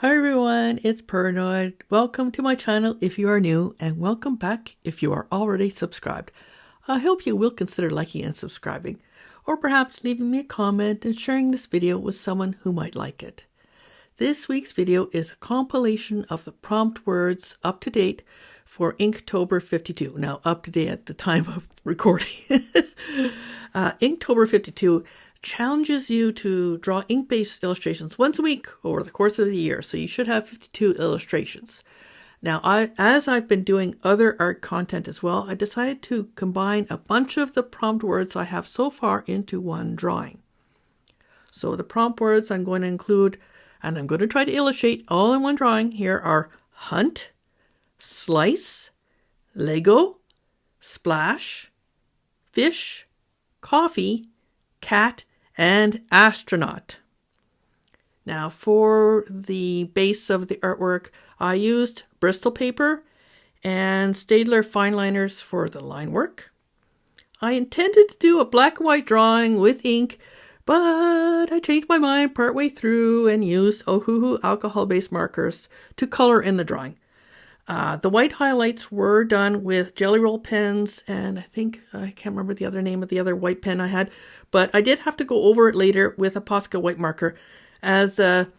Hi everyone, it's Paranoid. Welcome to my channel if you are new, and welcome back if you are already subscribed. I hope you will consider liking and subscribing, or perhaps leaving me a comment and sharing this video with someone who might like it. This week's video is a compilation of the prompt words up to date for Inktober 52. Now, up to date at the time of recording. Inktober 52 challenges you to draw ink-based illustrations once a week over the course of the year. So you should have 52 illustrations. Now, as I've been doing other art content as well, I decided to combine a bunch of the prompt words I have so far into one drawing. So the prompt words I'm going to include, and I'm going to try to illustrate all in one drawing here, are hunt, slice, Lego, splash, fish, coffee, cat, and astronaut. Now for the base of the artwork, I used Bristol paper and Staedtler fine liners for the line work. I intended to do a black and white drawing with ink, but I changed my mind partway through and used Ohuhu alcohol-based markers to color in the drawing. The white highlights were done with Jelly Roll pens, and I can't remember the other name of the other white pen I had, but I did have to go over it later with a Posca white marker, as the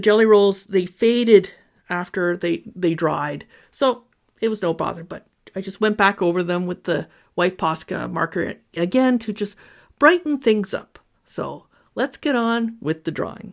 Jelly Rolls, they faded after they dried, so it was no bother, but I just went back over them with the white Posca marker again to just brighten things up. So let's get on with the drawing.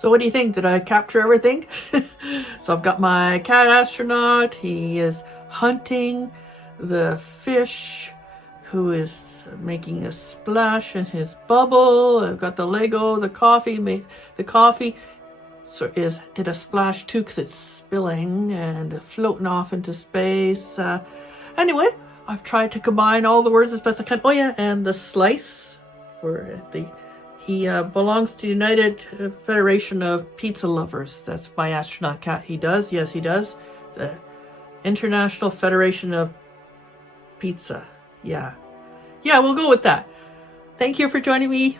So what do you think? Did I capture everything? So I've got my cat astronaut. He is hunting the fish who is making a splash in his bubble. I've got the Lego, the coffee. The coffee did a splash too because it's spilling and floating off into space. Anyway, I've tried to combine all the words as best I can. Oh yeah, and the slice he belongs to the United Federation of Pizza Lovers. That's my astronaut cat. He does. Yes, he does. The International Federation of Pizza. Yeah, we'll go with that. Thank you for joining me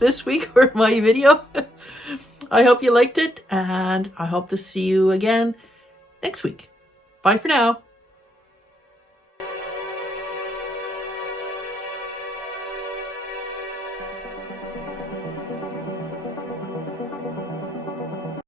this week for my video. I hope you liked it, and I hope to see you again next week. Bye for now.